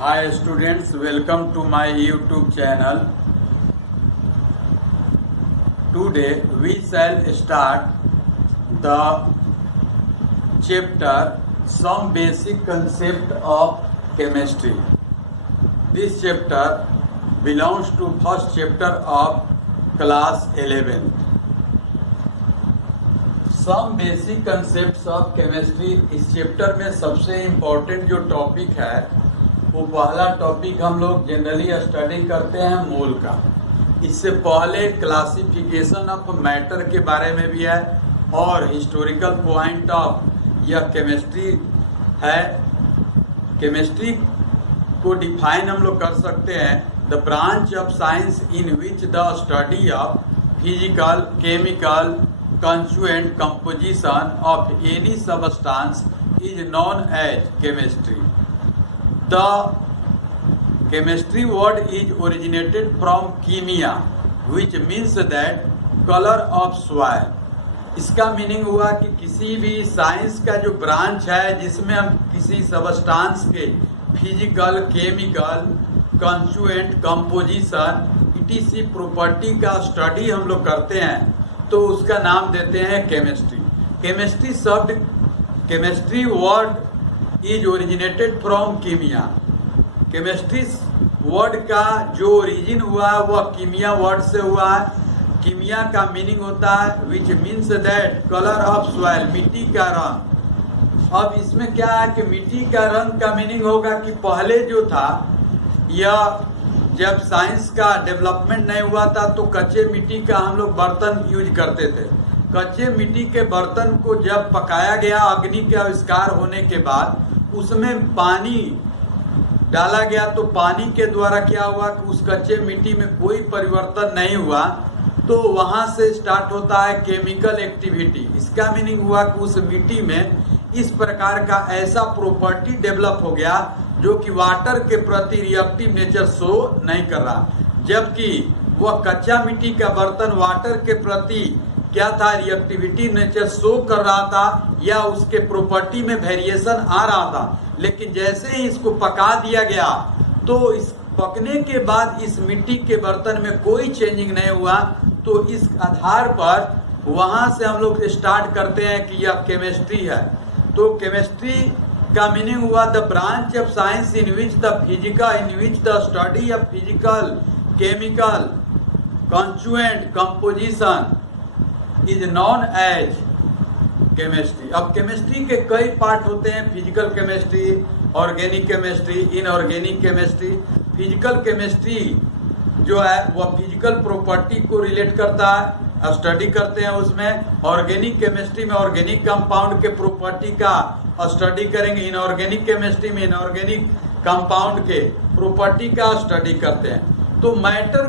Hi students, welcome to my YouTube channel. Today we shall start the chapter Some Basic Concept of Chemistry. This chapter belongs to first chapter of class 11. Some Basic Concepts of Chemistry इस chapter में सबसे important जो topic है वो पहला topic हम लोग generally study करते हैं मोल का। इससे पहले क्लासिफिकेशन ऑफ मैटर के बारे में भी है और हिस्टोरिकल पॉइंट ऑफ यह केमिस्ट्री है। केमिस्ट्री को डिफाइन हम लोग कर सकते हैं the branch of science in which the study of physical chemical constituent composition of any substance is known as chemistry. The chemistry word is originated from chemia, which means that color of soil. इसका meaning हुआ कि किसी भी science का जो branch है जिसमें हम किसी सबस्टांस के physical chemical constituent composition ETC property का स्टडी हम लोग करते हैं तो उसका नाम देते हैं केमिस्ट्री। केमिस्ट्री शब्द chemistry word is originated from कीमिया। केमिस्ट्री वर्ड का जो ओरिजिन हुआ है वह कीमिया वर्ड से हुआ है। कीमिया का मीनिंग होता है which means that colour of soil, मिट्टी का रंग। अब इसमें क्या है कि मिट्टी का रंग का मीनिंग होगा कि पहले जो था यह जब साइंस का डेवलपमेंट नहीं हुआ था तो कच्चे मिट्टी का हम लोग बर्तन यूज करते थे। कच्चे मिट्टी के बर्तन को जब पकाया गया अग्नि के आविष्कार होने के बाद उसमें पानी डाला गया तो पानी के द्वारा क्या हुआ कि उस कच्चे मिट्टी में कोई परिवर्तन नहीं हुआ तो वहां से स्टार्ट होता है केमिकल एक्टिविटी। इसका मीनिंग हुआ कि उस मिट्टी में इस प्रकार का ऐसा प्रॉपर्टी डेवलप हो गया जो कि वाटर के प्रति रिएक्टिव नेचर शो नहीं कर रहा, जबकि वह कच्चा मिट्टी का बर्तन वाटर के प्रति क्या था, रिएक्टिविटी नेचर शो कर रहा था या उसके प्रॉपर्टी में वेरिएशन आ रहा था। लेकिन जैसे ही इसको पका दिया गया तो इस पकने के बाद इस मिट्टी के बर्तन में कोई चेंजिंग नहीं हुआ। तो इस आधार पर वहां से हम लोग स्टार्ट करते हैं कि यह केमिस्ट्री है। तो केमिस्ट्री का मीनिंग हुआ the branch of science in which the physical in which the study of physical chemical constituent composition is known as chemistry. अब केमिस्ट्री के कई पार्ट होते हैं, physical chemistry, organic chemistry, inorganic chemistry. Physical chemistry जो है वह physical property को relate करता है, स्टडी करते हैं उसमें। ऑर्गेनिक केमिस्ट्री में ऑर्गेनिक कंपाउंड के प्रॉपर्टी का स्टडी करेंगे। इनऑर्गेनिक केमिस्ट्री में इनऑर्गेनिक कंपाउंड के प्रॉपर्टी का स्टडी करते हैं। तो मैटर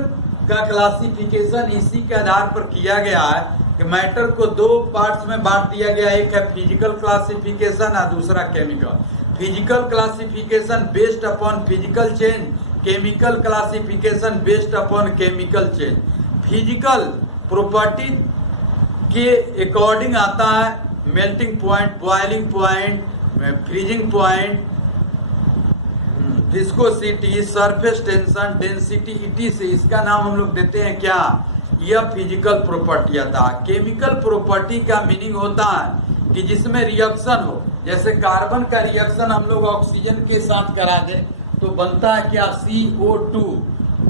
का क्लासिफिकेशन इसी के आधार पर किया गया है कि मैटर को दो पार्ट्स में बांट दिया गया, एक है फिजिकल क्लासिफिकेशन और दूसरा chemical. Physical classification based upon physical change, chemical classification based upon chemical change. Physical property के अकॉर्डिंग आता है melting point, boiling point, freezing point, viscosity, surface tension, density, etc.. इसका नाम हम लोग देते हैं क्या, यह फिजिकल प्रॉपर्टी आता है। केमिकल प्रॉपर्टी का मीनिंग होता है कि जिसमें रिएक्शन हो, जैसे कार्बन का रिएक्शन हम लोग ऑक्सीजन के साथ करा दें तो बनता है क्या, CO2,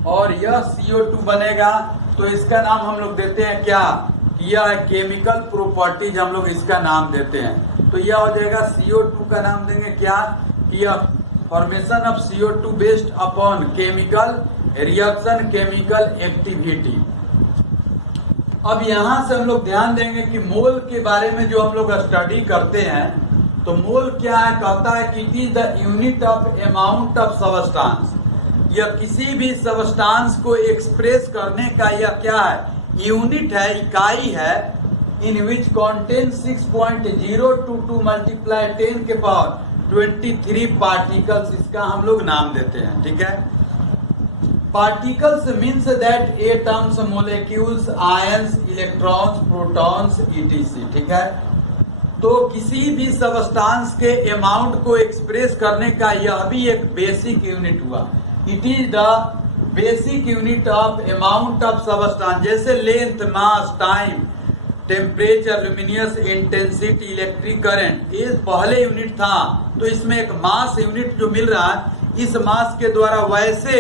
और यह CO2 बनेगा तो इसका नाम हम लोग देते हैं क्या, यह केमिकल प्रॉपर्टीज हम लोग इसका नाम देते हैं। तो यह हो जाएगा CO2 का नाम देंगे क्या, यह formation of CO2 based upon chemical reaction, chemical activity. अब यहाँ से हम लोग ध्यान देंगे कि मोल के बारे में जो हम लोग स्टडी करते हैं तो मोल क्या है, कहता है कि it is the unit of amount of substance. यह किसी भी सबस्टांस को एक्सप्रेस करने का यह क्या है, यूनिट है, इकाई है। इन विच कॉन्टेन 6.022 मल्टीप्लाई 10 के पावर 23 पार्टिकल्स, इसका हम लोग नाम देते हैं। ठीक है, particles means that atoms, molecules, ions, electrons, protons, etc. ठीक है, तो किसी भी सबस्टांस के अमाउंट को एक्सप्रेस करने का यह भी एक बेसिक यूनिट हुआ। It is the basic unit of amount of substance. जैसे length, mass, time, temperature, luminous intensity, electric current, ये पहले यूनिट था, तो इसमें एक मास यूनिट जो मिल रहा है, इस मास के द्वारा वैसे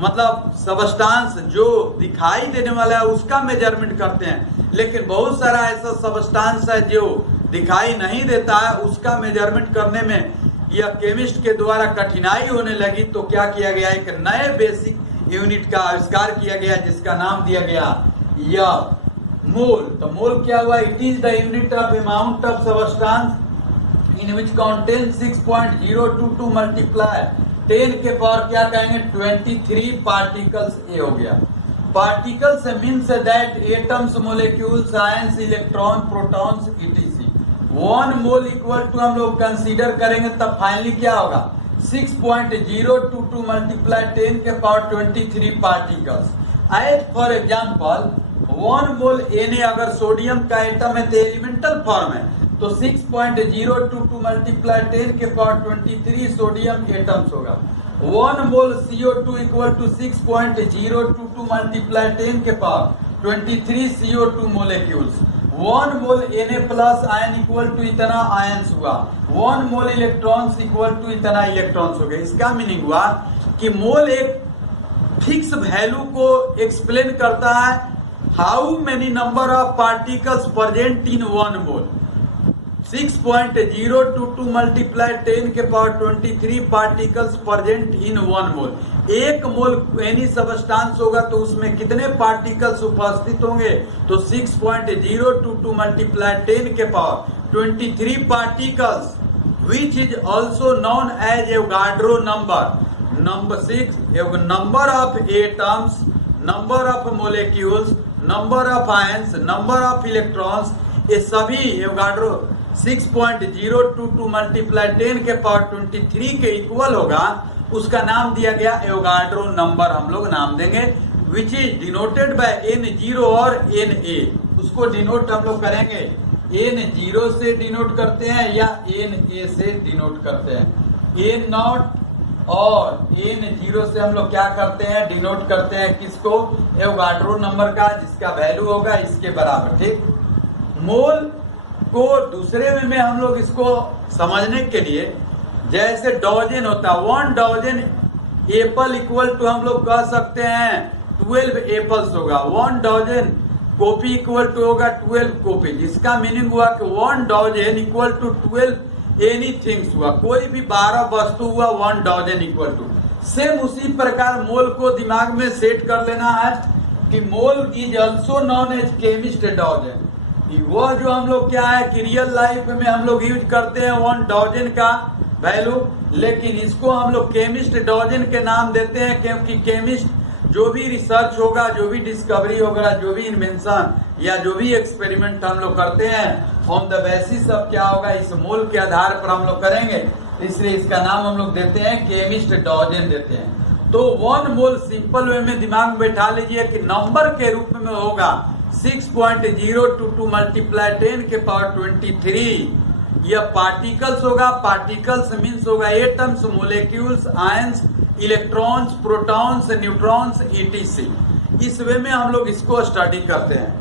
मतलब सबस्टांस जो दिखाई देने वाला है उसका मेजरमेंट करते हैं। लेकिन बहुत सारा ऐसा सबस्टांस है जो दिखाई नहीं देता है, उसका मेजरमेंट करने में यह केमिस्ट के द्वारा कठिनाई होने लगी। तो क्या किया गया, एक नए बेसिक यूनिट का आविष्कार किया गया जिसका नाम दिया गया यह मोल। तो मोल क्या हुआ, it is the unit of amount of substance in which contain 6.022 multiply 10 के पावर क्या कहेंगे 23 पार्टिकल्स। ये हो गया particles means that atoms, molecules, ions, electron, protons, etc. 1 mole equal to हम लोग कंसीडर करेंगे तब फाइनली क्या होगा 6.022 मल्टीप्लाई 10 के power 23 particles. As for example 1 mole Na अगर सोडियम का एटम है तो एलिमेंटल फॉर्म है, तो 6.022 मल्टीप्लाई 10 के पावर 23 सोडियम एटम्स होगा। 1 मोल CO2 इक्वल टू 6.022 मल्टीप्लाई 10 के power 23 CO2 molecules. 1 mole Na plus ion equal to इतना आयंस हुआ। 1 मोल इलेक्ट्रॉन्स इक्वल टू इतना इलेक्ट्रॉन्स हो गए। इसका मीनिंग हुआ कि मोल एक फिक्स वैल्यू को एक्सप्लेन करता है, how many number of particles present in 1 mole. 6.022 multiply 10 के पावर 23 पार्टिकल्स प्रेजेंट इन 1 मोल। एक मोल एनी सबस्टांस होगा तो उसमें कितने पार्टिकल्स उपस्थित होंगे, तो 6.022 मल्टीप्लाई 10 के power 23 particles, which is also known as Avogadro number. Number 6 number of atoms, number of molecules, number of ions, number of electrons, ये सभी एवोगाड्रो 6.022 मल्टीप्लाई 10 के पावर 23 के इक्वल होगा। उसका नाम दिया गया एवोगाड्रो नंबर, हम लोग नाम देंगे, which is denoted by N0 और Na। उसको डिनोट हम लोग करेंगे N0 से डिनोट करते हैं या Na से डिनोट करते हैं। N0 और N0 से हम लोग क्या करते हैं, डिनोट करते हैं किसको, एवोगाड्रो नंबर का, जिसका वैल्यू होगा इसके बराबर। ठीक, मोल को दूसरे में हम लोग इसको समझने के लिए, जैसे डॉजन होता है, 1 डॉजन एप्पल इक्वल टू हम लोग कह सकते हैं 12 एप्पल्स होगा। 1 डॉजन कॉपी इक्वल टू होगा 12 कॉपी, जिसका मीनिंग हुआ कि 1 dozen equal to 12 any things हुआ, कोई भी 12 वस्तु हुआ 1 डॉजन इक्वल टू। सेम उसी प्रकार मोल को दिमाग में सेट कर लेना है कि mole is also known as chemist dozen. वह जो हम लोग क्या है कि रियल लाइफ में हम लोग यूज करते हैं 1 डॉजन का वैल्यू, लेकिन इसको हम लोग केमिस्ट डॉजन के नाम देते हैं, क्योंकि केमिस्ट जो भी रिसर्च होगा, जो भी डिस्कवरी होगा, जो भी इन्वेंशन या जो भी एक्सपेरिमेंट हम लोग करते हैं, ऑन द बेसिस ऑफ क्या होगा, इस मोल के आधार पर हम लोग करेंगे, इसलिए इसका नाम हम लोग देते हैं केमिस्ट डॉजन देते हैं। तो 1 मोल सिंपल वे में दिमाग में बैठा लीजिए कि नंबर के रूप में होगा 6.022 मल्टीप्लाई 10 के पावर 23। यह पार्टिकल्स होगा, पार्टिकल्स मीन्स होगा atoms, molecules, ions, electrons, protons, neutrons, etc. इस वे में हम लोग इसको स्टडी करते हैं।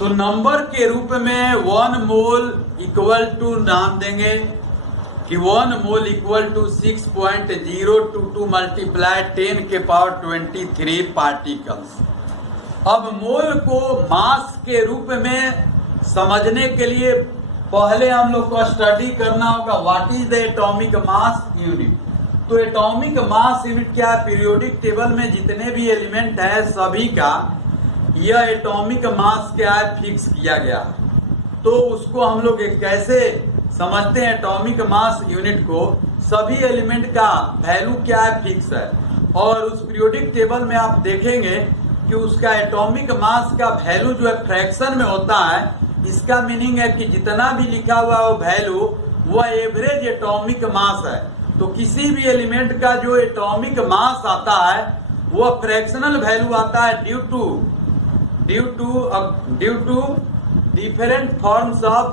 तो नंबर के रूप में 1 मोल इक्वल टू नाम देंगे कि 1 मोल इक्वल टू 6.022 मल्टीप्लाई 10 के पावर 23 पार्टिकल्स। अब मोल को मास के रूप में समझने के लिए पहले हम लोग को स्टडी करना होगा what is the atomic mass unit. तो एटॉमिक मास यूनिट क्या है, पीरियोडिक टेबल में जितने भी एलिमेंट है सभी का यह एटॉमिक मास क्या है फिक्स किया गया है। तो उसको हम लोग कैसे समझते हैं एटॉमिक मास यूनिट को, सभी एलिमेंट का वैल्यू क्या है फिक्स है, और उस पीरियोडिक टेबल में आप देखेंगे कि उसका एटॉमिक मास का वैल्यू जो है फ्रैक्शन में होता है। इसका मीनिंग है कि जितना भी लिखा हुआ वो वैल्यू वह एवरेज एटॉमिक मास है। तो किसी भी एलिमेंट का जो एटॉमिक मास आता है वह फ्रैक्शनल वैल्यू आता है due to different forms of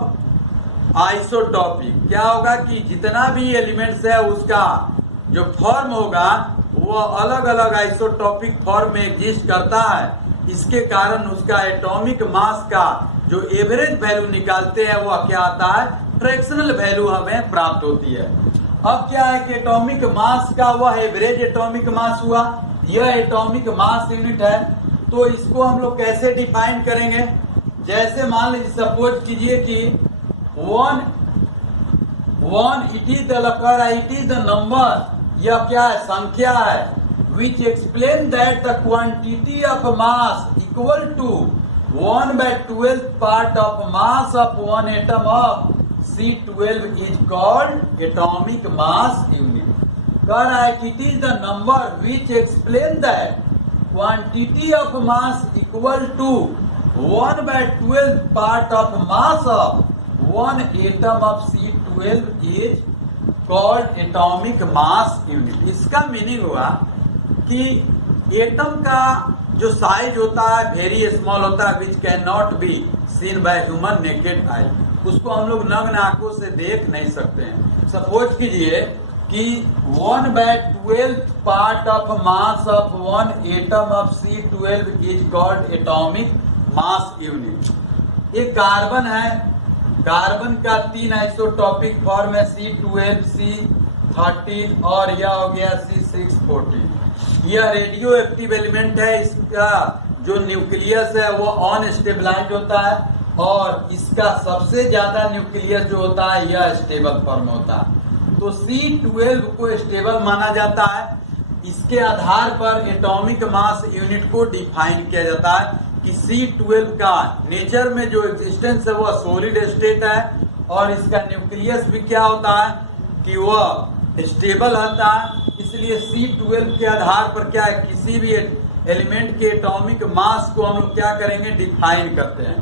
isotopic. क्या होगा कि जितना भी एलिमेंट्स है उसका जो फॉर्म होगा वो अलग अलग आइसोटॉपिक फॉर्म में एग्जिस्ट करता है। इसके कारण उसका एटॉमिक मास का जो एवरेज वैल्यू निकालते हैं वह क्या आता है फ्रैक्शनल वैल्यू हमें प्राप्त होती है। अब क्या है कि एटॉमिक मास का वह एवरेज एटॉमिक मास हुआ, यह एटॉमिक मास यूनिट है। तो इसको हम लोग कैसे डिफाइन करेंगे, जैसे मान लीजिए सपोज कीजिए कि one it is the number, यह क्या है संख्या है, which explain that the quantity of mass equal to 1/12 part of mass of one atom of C12 is called atomic mass unit। कह रहा है कि it is the number which explain that quantity of mass equal to 1/12 part of mass of one atom of C12 is called atomic mass unit। इसका meaning हुआ कि atom का जो size होता है वेरी स्मॉल होता है, which can not be seen by human naked eye. उसको हम लोग नग्न आंखों से देख नहीं सकते हैं। सपोज कीजिए कि 1/12 part of mass of one atom of C12 is called atomic mass unit. ये कार्बन है, कार्बन का 3 आइसोटॉपिक फॉर्म है C12, C13 और यह हो गया C614। यह रेडियो एक्टिव एलिमेंट है। इसका जो न्यूक्लियस है वो अनस्टेबलाइज होता है और इसका सबसे ज्यादा न्यूक्लियस जो होता है यह स्टेबल फॉर्म होता है। तो C12 को स्टेबल माना जाता है। इसके आधार पर एटॉमिक मास यूनिट को डिफाइन किया जाता है कि C12 का नेचर में जो एग्जिस्टेंस है वह सॉलिड स्टेट है और इसका न्यूक्लियस भी क्या होता है कि वह स्टेबल होता है। इसलिए C12 के आधार पर क्या है किसी भी एलिमेंट के एटॉमिक मास को हम लोग क्या करेंगे डिफाइन करते हैं।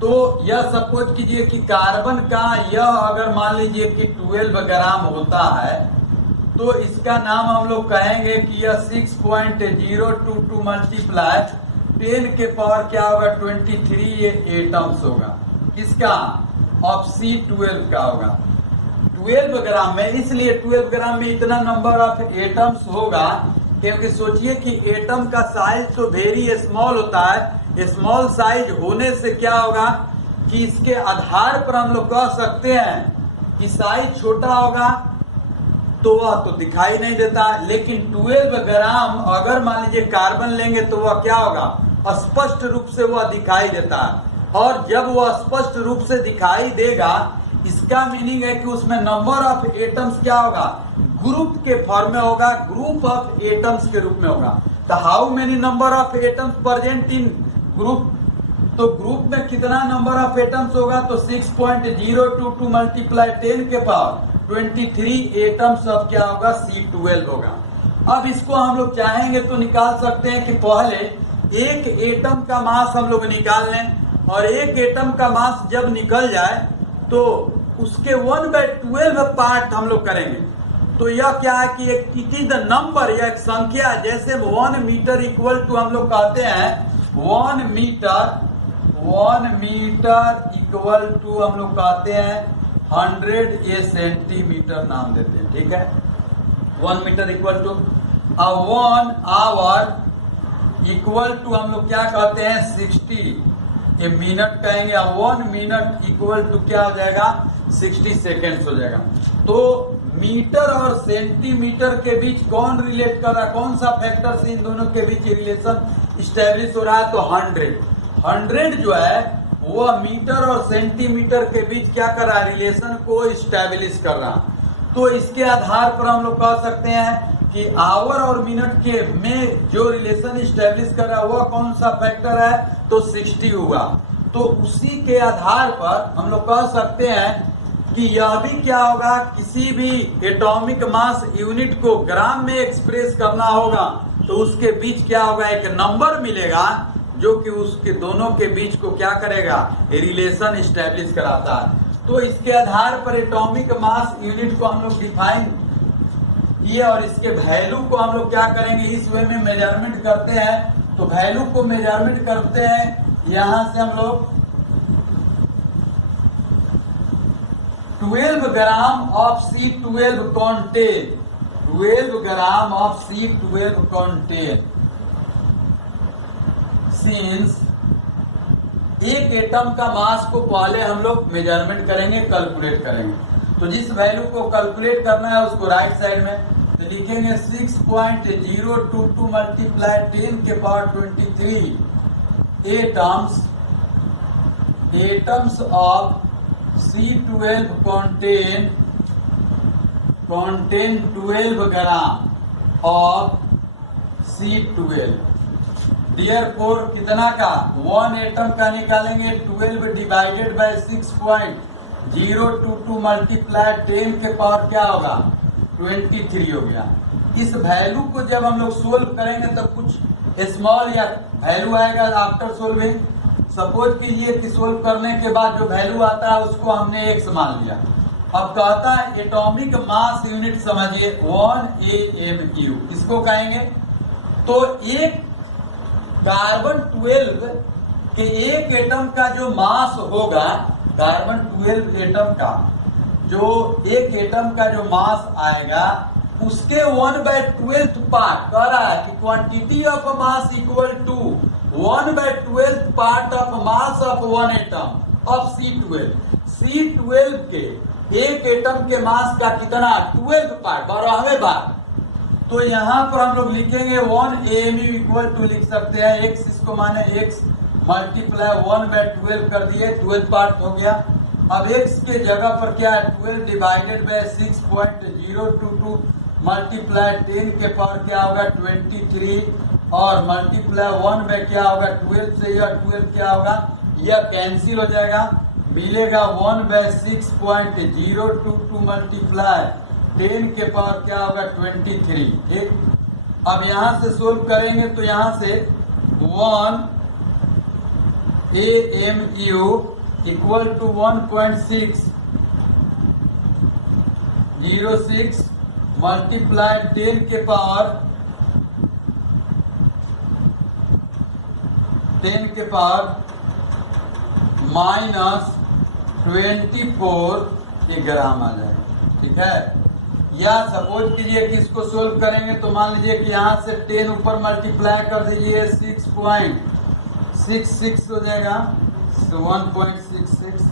तो यह सपोज कीजिए कि कार्बन का यह अगर मान लीजिए कि 12 ग्राम होता है तो इसका नाम हम लोग कहेंगे कि यह 6.022 मल्टीप्लाई 10 के पावर क्या होगा 23 एटम्स होगा। किसका ऑफ C12 का होगा 12 ग्राम में। इसलिए 12 ग्राम में इतना नंबर ऑफ एटम्स होगा क्योंकि सोचिए कि एटम का साइज तो वेरी स्मॉल होता है। स्मॉल साइज होने से क्या होगा कि इसके आधार पर हम लोग कह सकते हैं कि साइज छोटा होगा तो वह तो दिखाई नहीं देता, लेकिन 12 ग्राम अगर मान लीजिए कार्बन लेंगे तो वह क्या होगा स्पष्ट रूप से वह दिखाई देता है। और जब वह स्पष्ट रूप से दिखाई देगा इसका मीनिंग है कि उसमें नंबर ऑफ एटम्स क्या होगा ग्रुप के फॉर्म में होगा, ग्रुप ऑफ एटम्स के रूप में होगा। तो how many number of atoms present in group, तो ग्रुप में कितना नंबर ऑफ एटम्स होगा तो 6.022 मल्टीप्लाई 10 के पावर 23 एटम्स ऑफ क्या होगा C12 होगा। अब इसको हम लोग चाहेंगे तो निकाल सकते हैं कि पहले एक एटम का मास हम लोग निकाल लें और एक एटम का मास जब निकल जाए तो उसके 1/12 पार्ट हम लोग करेंगे। तो यह क्या है कि एक इट इज द नंबर या एक संख्या, जैसे 1 मीटर इक्वल टू हम लोग कहते हैं 1 मीटर इक्वल टू हम लोग कहते हैं 100 सेंटीमीटर नाम देते हैं, ठीक है। 1 metre equal to 1 hour equal to हम लोग क्या कहते हैं 60 ये मिनट कहेंगे। 1 मिनट इक्वल टू क्या हो जाएगा 60 सेकेंड्स हो जाएगा। तो मीटर और सेंटीमीटर के बीच कौन रिलेट कर रहा है, कौन सा फैक्टर से इन दोनों के बीच रिलेशन स्टैब्लिश हो रहा है तो 100 जो है वह मीटर और सेंटीमीटर के बीच क्या कर रहा है रिलेशन को स्टैब्लिश कर रहा है। तो इसके आधार पर हम लोग कह सकते हैं कि आवर और मिनट के में जो रिलेशन इस्टेब्लिश कर रहा है वह कौन सा फैक्टर है, तो 60 हुआ। तो उसी के आधार पर हम लोग कह सकते हैं कि यह भी क्या होगा, किसी भी एटॉमिक मास यूनिट को ग्राम में एक्सप्रेस करना होगा तो उसके बीच क्या होगा, एक नंबर मिलेगा जो कि उसके दोनों के बीच को क्या करेगा, रिलेशन इस्टेब्लिश कराता है। तो इसके आधार पर एटॉमिक मास यूनिट को हम लोग डिफाइन किए और इसके वैल्यू को हम लोग क्या करेंगे, इस वे में मेजरमेंट करते हैं। तो वैल्यू को मेजरमेंट करते हैं, यहां से हम लोग 12 gram of C12 contain 12 gram of C12 contain since एक एटम का मास को पहले हम लोग मेजरमेंट करेंगे, कैलकुलेट करेंगे। तो जिस वैल्यू को कैलकुलेट करना है उसको राइट साइड में तो लिखेंगे 6.022 मल्टीप्लाई 10 के power 23 atoms of C12 contain 12 gram of C12। Therefore कितना का, 1 एटम का निकालेंगे, 12 डिवाइडेड बाय 6.022 मल्टीप्लाई 10 के पावर क्या होगा, 23 हो गया। इस वैल्यू को जब हम लोग सोल्व करेंगे तो कुछ स्मॉल या वैल्यू आएगा आफ्टर सोल्विंग। सपोज कीजिए कि सोल्व करने के बाद जो वैल्यू आता है उसको हमने x मान लिया। अब कहता है एटॉमिक मास यूनिट समझिए 1 AMU, इसको कहेंगे। तो एक कार्बन 12 के एक एटम का जो मास होगा, कार्बन 12 एटम का जो एक एटम का जो मास आएगा उसके 1/12 पार्ट कह रहा है कि quantity of mass equal to 1/12 part of mass of 1 atom of C12 के एक एटम के मास का कितना, 12 पार्ट, 12वें भाग। तो यहाँ पर हम लोग लिखेंगे 1 AMU इक्वल टू लिख सकते हैं x, इसको माने x मल्टीप्लाई 1/12 कर दिए, 12 पार्ट हो गया। अब x के जगह पर क्या है, 12 डिवाइडेड बाय 6.022 मल्टीप्लाई 10 के पावर क्या होगा 23 और मल्टीप्लाई 1 बाय क्या होगा 12 से यह 12 क्या होगा, यह कैंसिल हो जाएगा, मिलेगा 1/6.022 मल्टीप्लाई 10 के पावर क्या होगा 23। ठीक, अब यहां से सोल्व करेंगे तो यहां से 1 AMU इक्वल टू 1.606 मल्टीप्लाई 10 के पावर -24 ग्राम आ जाएगा। ठीक है, या सपोज कीजिए कि इसको सोल्व करेंगे तो मान लीजिए कि यहाँ से 10 ऊपर मल्टीप्लाई कर दीजिए 6.66 हो जाएगा, 1.66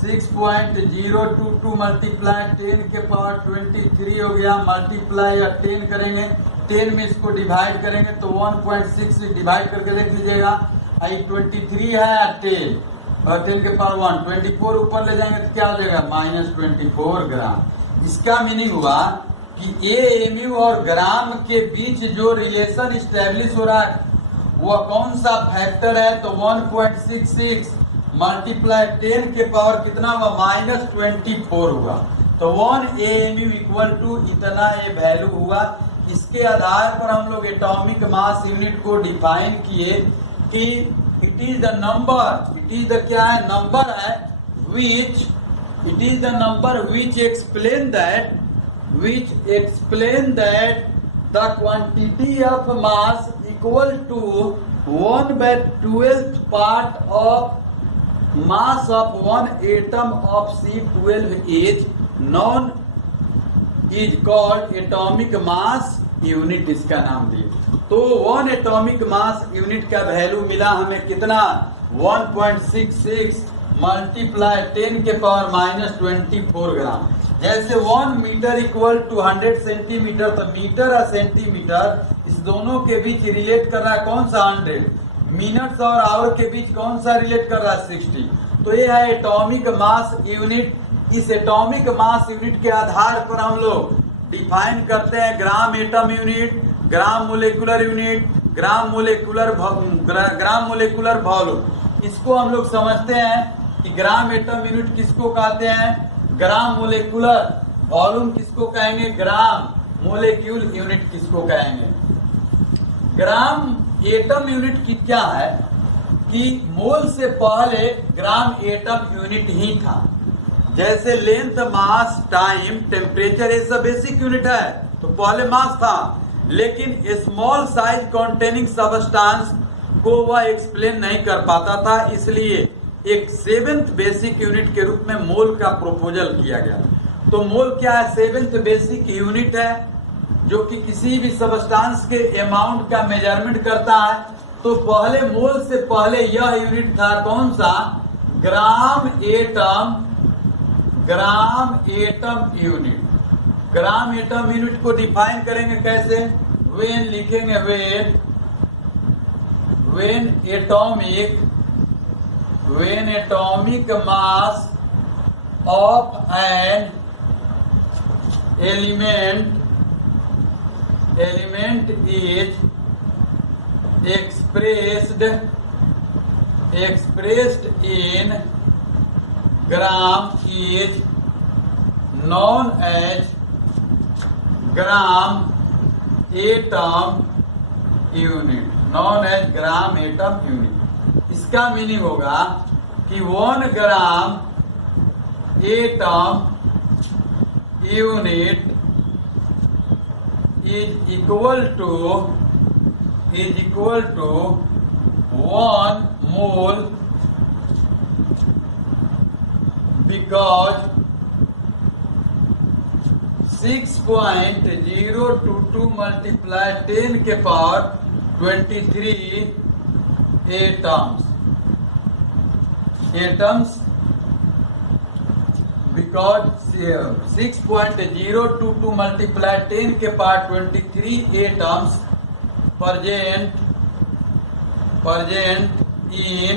6.022 मल्टीप्लाई 10 के पावर 23 हो गया, मल्टीप्लाई या 10 करेंगे, 10 में इसको डिवाइड करेंगे तो 1.6 डिवाइड करके देख लीजिएगा, 23 है 10 और 10 के पावर 1, 24 ऊपर ले जाएंगे तो क्या हो जाएगा -24 ग्राम। इसका मीनिंग हुआ कि AMU और ग्राम के बीच जो रिलेशन इस्टेब्लिश हो रहा है वह कौन सा फैक्टर है, तो 1.66 मल्टीप्लाई 10 के पावर कितना हुआ -24 हुआ। तो 1 AMU इक्वल टू इतना ये वैल्यू हुआ। इसके आधार पर हम लोग एटॉमिक मास यूनिट को डिफाइन किए कि it is the number, it is the क्या है, नंबर है विच, it is the number which explain that the quantity of mass equal to 1/12 part of mass of one atom of C12 is called atomic mass unit, इसका नाम दिए। तो 1 atomic mass unit का value मिला हमें कितना, 1.66 multiply 10 के power -24 ग्राम। जैसे 1 मीटर इक्वल टू 100 सेंटीमीटर, तो मीटर और सेंटीमीटर इस दोनों के बीच रिलेट कर रहा है कौन सा 100, मिनट्स और आवर के बीच कौन सा रिलेट कर रहा है 60। तो ये है एटॉमिक मास यूनिट। इस एटॉमिक मास यूनिट के आधार पर हम लोग डिफाइन करते हैं ग्राम एटम यूनिट, ग्राम मोलेकुलर यूनिट, ग्राम मोलेकुलर वॉल्यूम। इसको हम लोग समझते हैं कि ग्राम एटम यूनिट किसको कहते हैं, ग्राम मोलेकुलर वॉल्यूम किसको कहेंगे, ग्राम मोलेक्यूल यूनिट किसको कहेंगे। ग्राम एटम यूनिट की क्या है कि मोल से पहले ग्राम एटम यूनिट ही था। जैसे लेंथ, मास, टाइम, टेम्परेचर, ये सब बेसिक यूनिट है, तो पहले मास था, लेकिन स्मॉल साइज कॉन्टेनिंग सबस्टांस को वह एक्सप्लेन नहीं कर पाता था, इसलिए एक 7th बेसिक यूनिट के रूप में मोल का प्रपोजल किया गया। तो मोल क्या है, 7th बेसिक यूनिट है जो कि किसी भी सबस्टांस के अमाउंट का मेजरमेंट करता है। तो पहले मोल से पहले यह यूनिट था कौन सा, ग्राम एटम यूनिट। ग्राम एटम यूनिट को डिफाइन करेंगे कैसे, वेन लिखेंगे, when atomic mass of an element is expressed in gram is known as gram atom unit। इसका मीनिंग होगा कि 1 gram atom unit is equal to 1 mole, because 6.022 multiply 10 के power 23 atoms, because 6.022 multiply 10 के power 23 atoms present in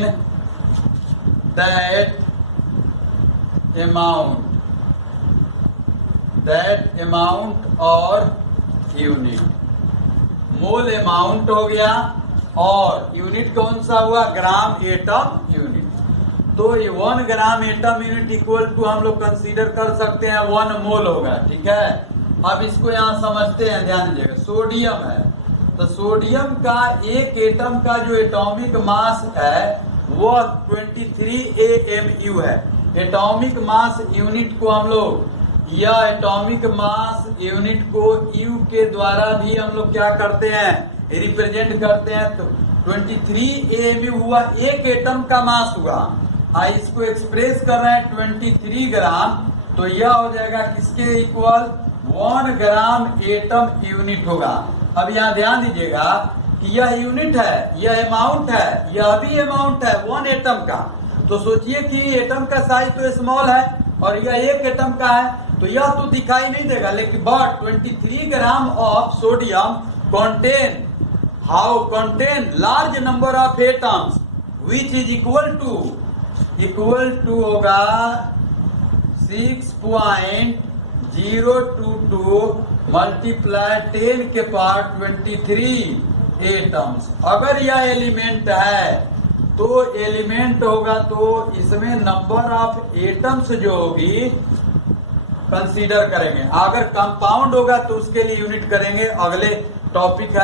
that amount और unit. मोल amount हो गया और unit कौन सा हुआ, ग्राम एटम यूनिट। तो ये 1 gram atom unit equal to हम लोग कंसीडर कर सकते हैं 1 मोल होगा, ठीक है। अब इसको यहाँ समझते हैं, ध्यान दीजिएगा। सोडियम है, तो सोडियम का एक एटम का जो एटॉमिक मास है वह 23 AMU है। एटॉमिक मास यूनिट को हम लोग, यह एटॉमिक मास यूनिट को U के द्वारा भी हम लोग क्या करते हैं, रिप्रेजेंट करते हैं। तो 23 AMU हुआ, एक एटम का मास हुआ। इसको एक्सप्रेस कर रहे हैं 23 ग्राम, तो यह हो जाएगा किसके इक्वल, 1 ग्राम एटम यूनिट होगा। अब यहाँ ध्यान दीजिएगा कि यह यूनिट है, यह अमाउंट है, यह भी अमाउंट है 1 एटम का। तो सोचिए कि एटम का साइज तो स्मॉल है और यह एक एटम का है, तो यह तो दिखाई नहीं देगा, लेकिन but 23 gram of sodium contain large number of atoms which is equal to होगा 6.022 multiply 10 के पावर 23 एटम्स। अगर यह एलिमेंट है तो एलिमेंट होगा, तो इसमें नंबर ऑफ एटम्स जो होगी कंसीडर करेंगे। अगर कंपाउंड होगा तो उसके लिए यूनिट करेंगे। अगला टॉपिक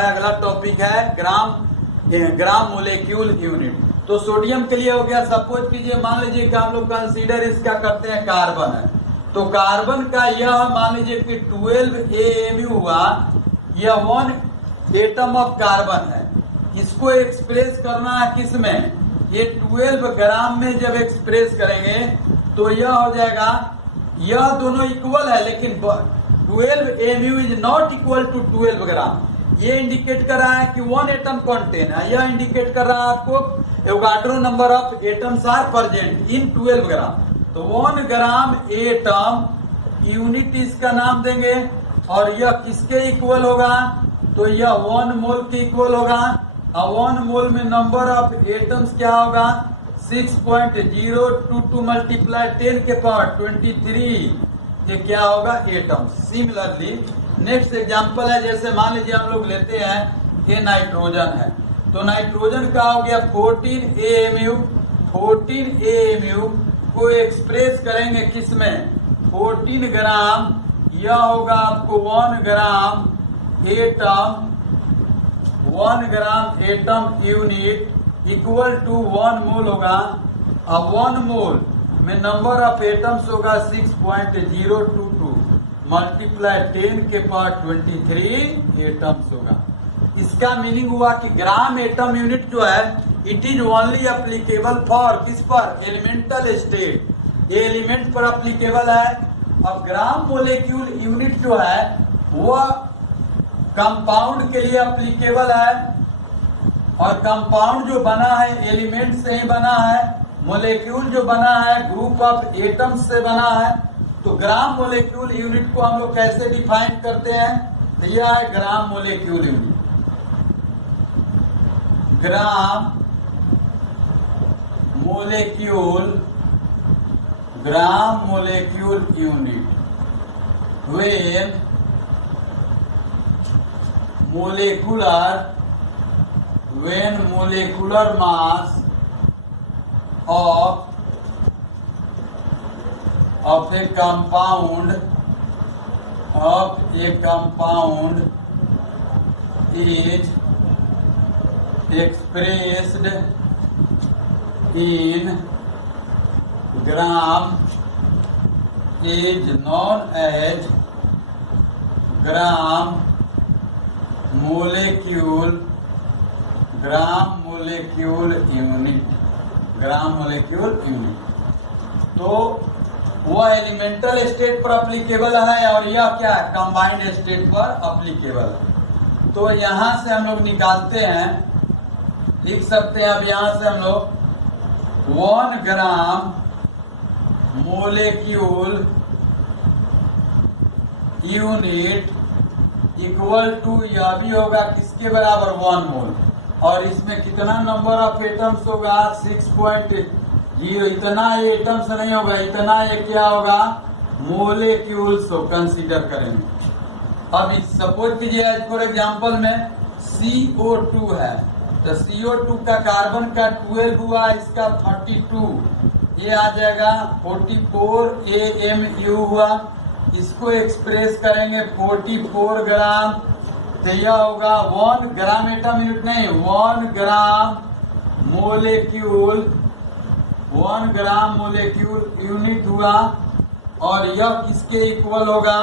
है ग्राम मोलेक्यूल यूनिट। तो सोडियम के लिए हो गया। सपोज कीजिए, मान लीजिए कि हम लोग कंसीडर इसका करते हैं कार्बन है, तो कार्बन का यह मान लीजिए कि 12 AMU हुआ, यह 1 एटम ऑफ कार्बन है। इसको एक्सप्रेस करना है किसमें, ये 12 ग्राम में जब एक्सप्रेस करेंगे तो यह हो जाएगा, यह दोनों इक्वल है, लेकिन 12 AMU is not equal to 12 gram. ये इंडिकेट कर रहा है कि 1 एटम कंटेन है, यह इंडिकेट कर रहा है आपको Avogadro number of atoms are present in 12 gram. तो 1 ग्राम एटम यूनिट इसका नाम देंगे, और यह किसके इक्वल होगा, तो यह 1 मोल के इक्वल होगा। और 1 मोल में नंबर ऑफ एटम्स क्या होगा, 6.022 मल्टीप्लाई 10 के पावर 23, ये क्या होगा, एटम्स। सिमिलरली नेक्स्ट एग्जांपल है, जैसे मान लीजिए हम लोग लेते हैं ये नाइट्रोजन है, तो नाइट्रोजन का हो गया 14 AMU। 14 AMU को एक्सप्रेस करेंगे किसमें, 14 ग्राम, यह होगा आपको 1 gram atom, 1 gram atom unit equal to 1 mole होगा। अब 1 मोल में नंबर ऑफ एटम्स होगा 6.022 मल्टीप्लाई 10 के पावर 23 एटम्स होगा। इसका मीनिंग हुआ कि ग्राम एटम यूनिट जो है it is only applicable for किस पर, एलिमेंटल स्टेट, ये एलिमेंट पर अप्लीकेबल है। अब ग्राम मोलेक्यूल यूनिट जो है वह कंपाउंड के लिए अप्लीकेबल है, और कंपाउंड जो बना है एलिमेंट से ही बना है, मोलेक्यूल जो बना है ग्रुप ऑफ एटम्स से बना है। तो ग्राम मोलेक्यूल यूनिट को हम लोग कैसे डिफाइन करते हैं, तो यह है gram molecule unit. Gram molecule, gram molecule unit when molecular mass of a compound is expressed in gram is known as gram molecule unit. Gram molecule unit तो वह एलिमेंटल स्टेट पर अप्लीकेबल है, और यह क्या है, कंबाइंड स्टेट पर applicable है। तो यहां से हम लोग निकालते हैं, लिख सकते हैं। अब यहां से हम लोग 1 gram molecule unit equal to, यह भी होगा किसके बराबर, 1 मोल, और इसमें कितना नंबर ऑफ एटम्स होगा 6.0। इतना ये एटम्स नहीं होगा, इतना ये क्या होगा, मोलेक्यूल्स को कंसीडर करेंगे। अब सपोज कीजिए फॉर एग्जांपल में CO2 है, तो CO2 का कार्बन का 12 हुआ, इसका 32, ये आ जाएगा 44 AMU हुआ। इसको एक्सप्रेस करेंगे 44 ग्राम, तो यह होगा 1 ग्राम एटम यूनिट नहीं, 1 gram molecule, 1 gram molecule unit हुआ। और यह किसके इक्वल होगा,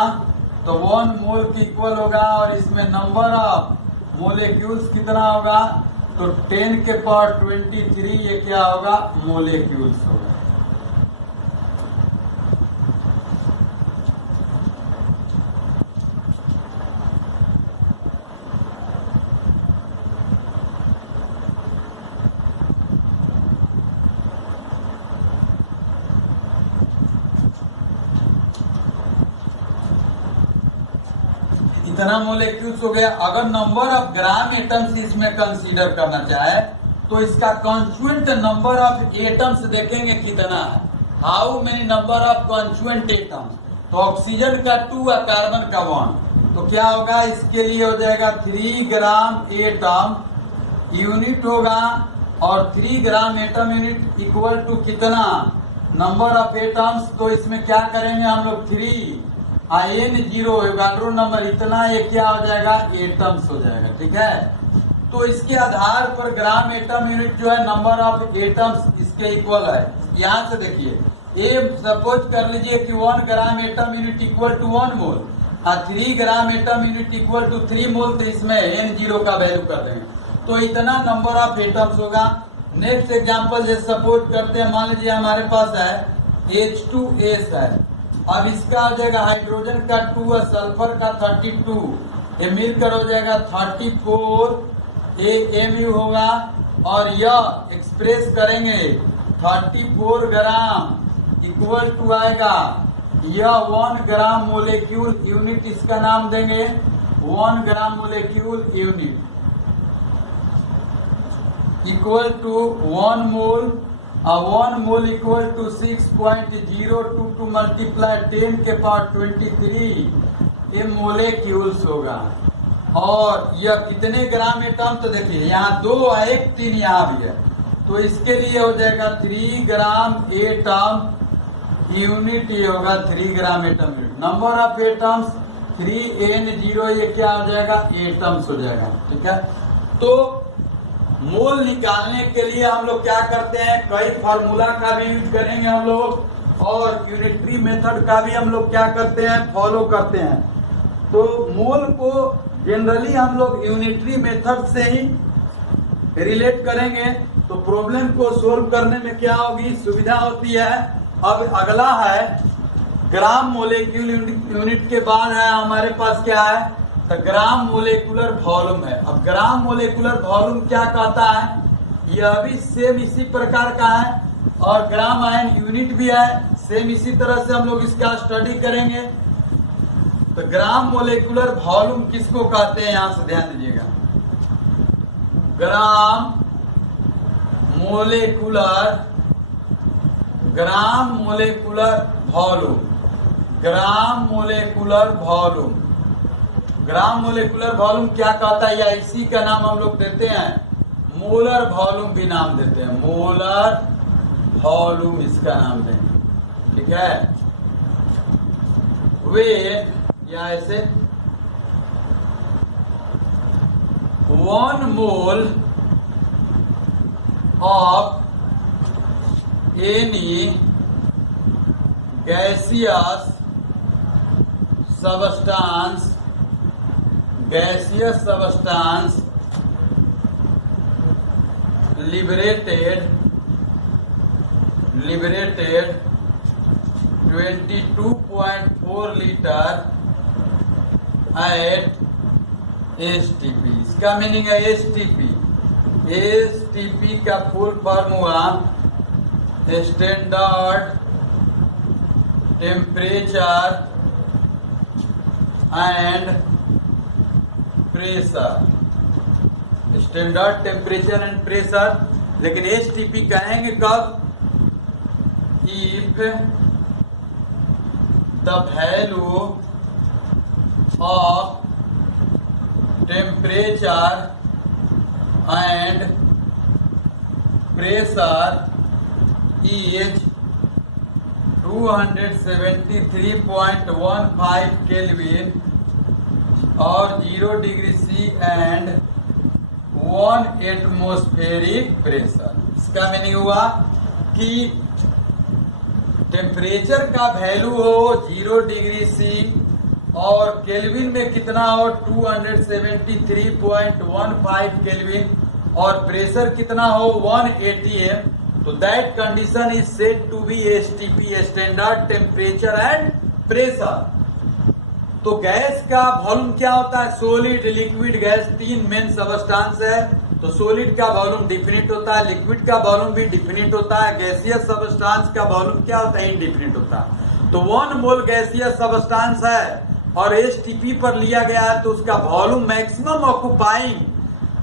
तो 1 मोल के इक्वल होगा, और इसमें नंबर ऑफ मोलेक्यूल्स कितना होगा, तो 10 के पावर 23 ये क्या होगा, मोलेक्यूल्स होगा। इतना मोलेक्यूल्स हो गया। अगर नंबर ऑफ ग्राम एटम्स इसमें कंसीडर करना चाहे तो इसका कॉन्स्टिट्यूएंट नंबर ऑफ एटम्स देखेंगे कितना है, how many number of constituent atoms. तो ऑक्सीजन का 2 और कार्बन का 1, तो क्या होगा, इसके लिए हो जाएगा 3 ग्राम एटम यूनिट होगा, और 3 gram atom unit equal to कितना, नंबर ऑफ एटम्स। तो इसमें क्या करेंगे हम लोग, 3 N0 होगा, रो नंबर इतना, ये क्या हो जाएगा, एटम्स हो जाएगा। ठीक है, तो इसके आधार पर ग्राम एटम यूनिट जो है नंबर ऑफ एटम्स इसके इक्वल है। यहाँ से देखिए, ये सपोज कर लीजिए कि 1 gram atom unit equal to 1 mole, और 3 gram atom unit equal to 3 mole, तो इसमें N0 का वैल्यू कर देंगे, तो इतना नंबर ऑफ एटम्स होगा। नेक्स्ट एग्जाम्पल जैसे सपोज करते हैं, मान लीजिए हमारे पास है H2S है, अब इसका हो जाएगा हाइड्रोजन का 2 और सल्फर का 32, ये मिलकर हो जाएगा 34 AMU होगा, और यह एक्सप्रेस करेंगे 34 ग्राम इक्वल टू आएगा, यह 1 ग्राम मोलेक्यूल यूनिट, इसका नाम देंगे 1 gram molecule unit equal to 1 mole, 1 mole equal to 6.022 multiply 10 के पावर 23 ये मोलेक्यूल्स होगा। और यह कितने ग्राम एटम, तो देखिए यहाँ 2 है, 1 3 यहाँ भी है, तो इसके लिए हो जाएगा 3 ग्राम एटम यूनिट, ये होगा 3 gram atom unit. Number of atoms 3n0, ये क्या हो जाएगा, एटम्स हो जाएगा। ठीक है, तो मोल निकालने के लिए हम लोग क्या करते हैं, कई फार्मूला का भी यूज करेंगे हम लोग, और यूनिटरी मेथड का भी हम लोग क्या करते हैं, फॉलो करते हैं। तो मोल को जनरली हम लोग यूनिटरी मेथड से ही रिलेट करेंगे, तो प्रॉब्लम को सोल्व करने में क्या होगी, सुविधा होती है। अब अगला है ग्राम मोलेक्यूल यूनिट के बाद है हमारे पास क्या है, तो ग्राम मोलेकुलर वॉल्यूम है। अब ग्राम मोलेकुलर वॉल्यूम क्या कहता है, यह भी सेम इसी प्रकार का है, और ग्राम आयन यूनिट भी है, सेम इसी तरह से हम लोग इसका स्टडी करेंगे। तो ग्राम मोलेकुलर वॉल्यूम किसको कहते हैं, यहां से ध्यान दीजिएगा। ग्राम मोलेकुलर वॉल्यूम, ग्राम मोलेकुलर वॉल्यूम, ग्राम मोलेकुलर वॉल्यूम क्या कहता है, या इसी का नाम हम लोग देते हैं मोलर वॉल्यूम भी नाम देते हैं, मोलर वॉल्यूम इसका नाम देंगे। ठीक है, वे या ऐसे 1 mole of any gaseous substance liberated 22.4 liter at STP। इसका मीनिंग है STP का फुल फॉर्म हुआ standard temperature and pressure, standard temperature and pressure. लेकिन STP कहेंगे कब, if the value of temperature and pressure is 273.15 kelvin और 0 degree C and 1 atmospheric pressure. इसका meaning हुआ कि टेम्परेचर का वैल्यू हो 0 डिग्री C और केल्विन में कितना हो 273.15 केल्विन और प्रेशर कितना हो 1 atm, तो that condition is said to be STP, standard temperature and pressure. तो गैस का वॉल्यूम क्या होता है, solid, liquid, gas, 3 main substance है। तो सॉलिड का वॉल्यूम डिफिनिट होता है, लिक्विड का वॉल्यूम भी डिफिनिट होता है, गैसियस सबस्टांस का वॉल्यूम क्या होता है, इनडिफिनिट होता है। तो 1 मोल गैसियस सबस्टांस है और STP पर लिया गया है, तो उसका वॉल्यूम मैक्सिमम ऑक्युपाइंग,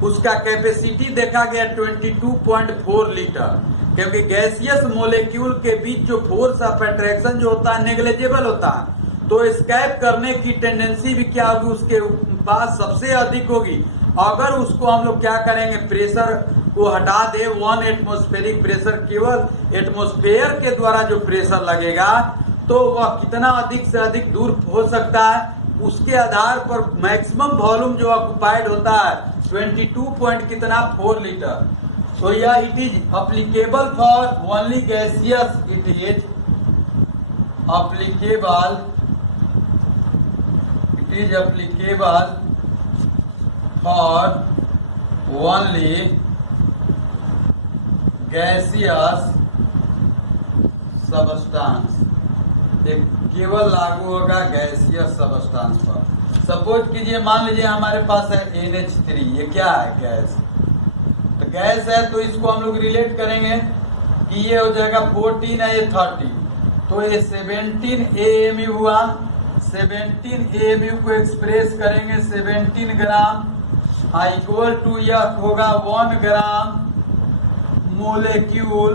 उसका कैपेसिटी देखा गया 22.4 लीटर, क्योंकि गैसियस मोलेक्यूल के बीच जो फोर्स ऑफ अट्रैक्शन जो होता है नेग्लिजिबल होता है, तो एस्केप करने की टेंडेंसी भी क्या होगी, उसके पास सबसे अधिक होगी। अगर उसको हम लोग क्या करेंगे, प्रेशर को हटा दे, 1 एटमॉस्फेरिक प्रेशर, केवल एटमॉस्फेयर के द्वारा जो प्रेशर लगेगा तो वह कितना अधिक से अधिक दूर हो सकता है, उसके आधार पर मैक्सिमम वॉल्यूम जो ऑक्युपाइड होता है 22.4 लीटर। तो यह it is applicable for only gaseous, it is applicable for only gaseous substance, केवल लागू होगा गैसियस सबस्टांस पर। सपोज कीजिए, मान लीजिए हमारे पास है NH3, ये क्या है, गैस। तो गैस है तो इसको हम लोग रिलेट करेंगे कि ये हो जाएगा 14 है, ये 30, तो ये 17 AMU हुआ। 17 AMU को एक्सप्रेस करेंगे 17 ग्राम इक्वल टू यह होगा 1 ग्राम मोलेक्यूल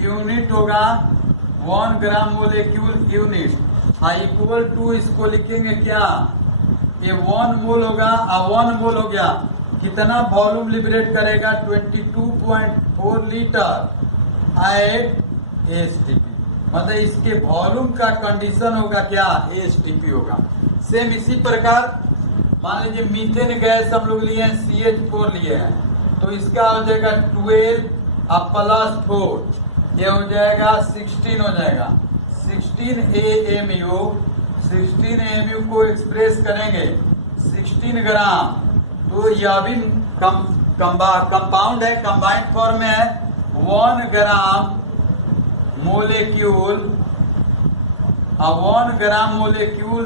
यूनिट होगा, 1 gram molecule unit equal to, इसको लिखेंगे क्या, ये 1 मोल होगा, 1 मोल हो गया, कितना वॉल्यूम लिबरेट करेगा? 22.4 लीटर एट एसटीपी। मतलब इसके वॉल्यूम का कंडीशन होगा क्या? एसटीपी होगा। सेम इसी प्रकार मान लीजिए मीथेन गैस हम लोग लिए हैं, CH4 लिए हैं, तो इसका हो जाएगा 12 प्लस 4, ये हो जाएगा 16 हो जाएगा। 16 AMU, 16 AMU को एक्सप्रेस करेंगे 16 ग्राम, तो यह भी कंपाउंड है, कंबाइंड फॉर्म में है। 1 gram molecule, 1 gram molecule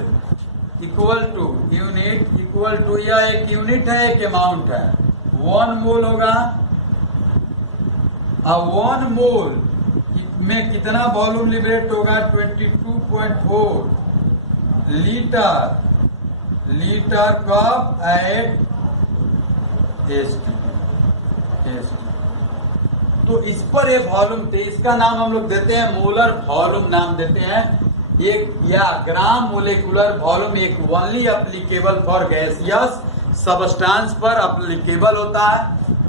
equal to unit, equal to, यह एक यूनिट है, एक अमाउंट है। 1 मोल होगा, 1 मोल में कितना वॉल्यूम लिबरेट होगा? 22.4 लीटर कप एट एसटीपी। तो इस पर ये वॉल्यूम थे, इसका नाम हम लोग देते हैं मोलर वॉल्यूम नाम देते हैं। एक या ग्राम मोलेकुलर वॉल्यूम एक only applicable for gaseous substance पर एप्लीकेबल होता है।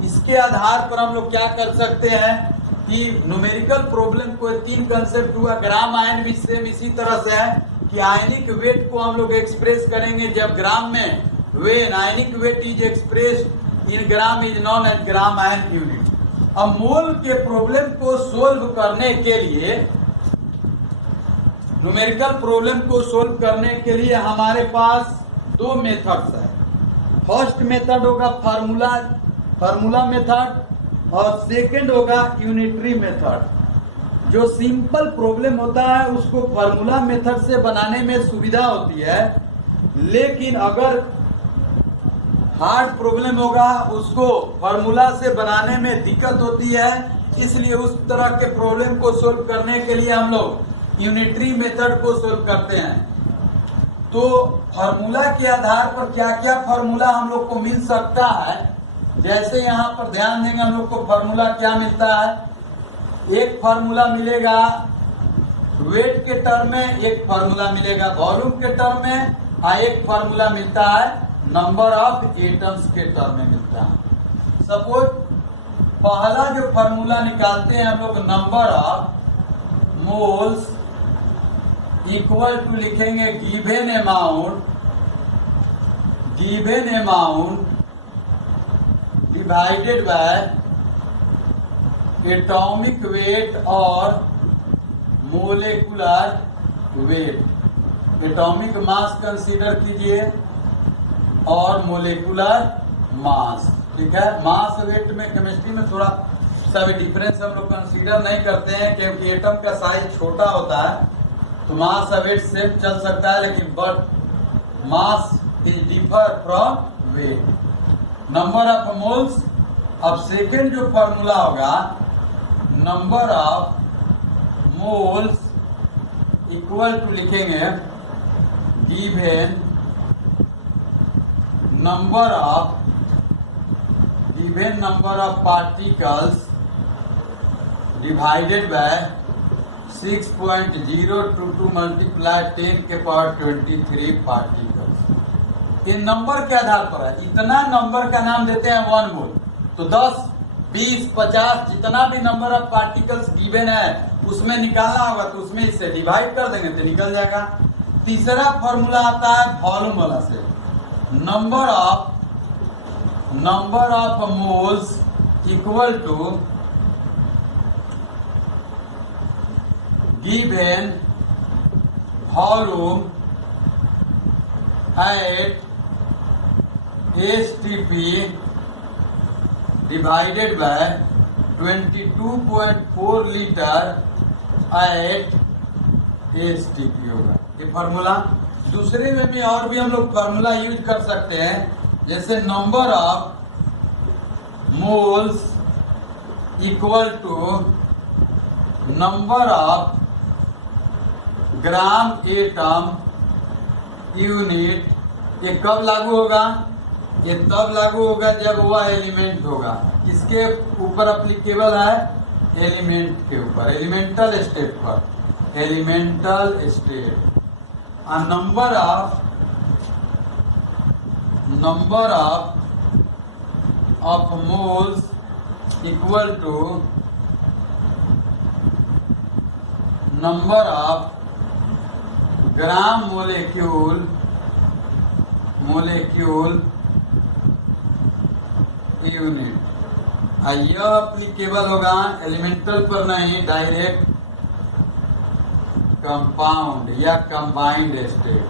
इसके आधार पर हम लोग क्या कर सकते हैं कि न्यूमेरिकल प्रॉब्लम को 3 कंसेप्ट हुआ। ग्राम आयन भी सेम इसी तरह से है कि आयनिक वेट को हम लोग एक्सप्रेस करेंगे जब ग्राम में, when ionic weight is expressed in gram is known as gram ion unit. अब मोल के प्रॉब्लम को सोल्व करने के लिए, न्यूमेरिकल प्रॉब्लम को सोल्व करने के लिए हमारे पास 2 मेथड्स है। फर्स्ट मेथड होगा फार्मूला मेथड, और सेकंड होगा यूनिटरी मेथड। जो सिंपल प्रॉब्लम होता है उसको फार्मूला मेथड से बनाने में सुविधा होती है, लेकिन अगर हार्ड प्रॉब्लम होगा उसको फार्मूला से बनाने में दिक्कत होती है। इसलिए उस तरह के प्रॉब्लम को सोल्व करने के लिए हम लोग यूनिटरी मेथड को सोल्व करते हैं। तो फार्मूला के आधार पर क्या क्या फार्मूला हम लोग को मिल सकता है, जैसे यहाँ पर ध्यान देंगे हम लोग को फार्मूला क्या मिलता है। एक फार्मूला मिलेगा वेट के टर्म में, एक फार्मूला मिलेगा वॉल्यूम के टर्म में, और एक फार्मूला मिलता है नंबर ऑफ एटम्स के टर्म में मिलता है। सपोज पहला जो फार्मूला निकालते हैं हम लोग, number of moles equal to लिखेंगे given amount divided by atomic weight और molecular weight. Atomic mass consider कीजिए और मोलेकुलर मास, ठीक है। मास वेट में केमिस्ट्री में थोड़ा सा भी डिफरेंस हम लोग कंसीडर नहीं करते हैं, क्योंकि एटम का साइज छोटा होता है, तो मास वेट सेम चल सकता है, लेकिन but mass is differ from weight. Number of moles, अब सेकेंड जो फॉर्मूला होगा, number of moles equal to लिखेंगे given number of particles divided by 6.022 multiply 10 के पावर 23 पार्टिकल्स। इन नंबर के आधार पर है, इतना नंबर का नाम देते हैं 1 मोल। तो 10, 20, 50 जितना भी नंबर ऑफ पार्टिकल्स गिवन है उसमें निकालना होगा, तो उसमें इससे डिवाइड कर देंगे तो निकल जाएगा। तीसरा फॉर्मूला आता है वॉल्यूम वाला से, number of moles equal to given volume at STP divided by 22.4 litre at STP होगा ये फार्मूला। दूसरे में भी और भी हम लोग फार्मूला यूज कर सकते हैं, जैसे number of moles equal to number of gram atom unit. ये कब लागू होगा? ये तब लागू होगा जब वह एलिमेंट होगा। किसके ऊपर एप्लीकेबल है? एलिमेंट के ऊपर, एलिमेंटल स्टेट पर, elemental state. Number of number of moles equal to number of gram molecule unit. यह अप्लीकेबल होगा एलिमेंटल पर नहीं, डायरेक्ट कंपाउंड या combined state.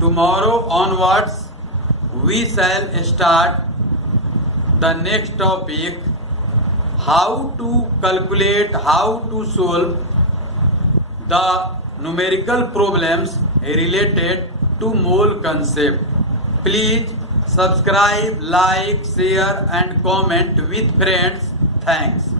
Tomorrow onwards we shall start the next topic, how to calculate, how to solve the numerical problems related to mole concept. Please subscribe, like, share and comment with friends. Thanks.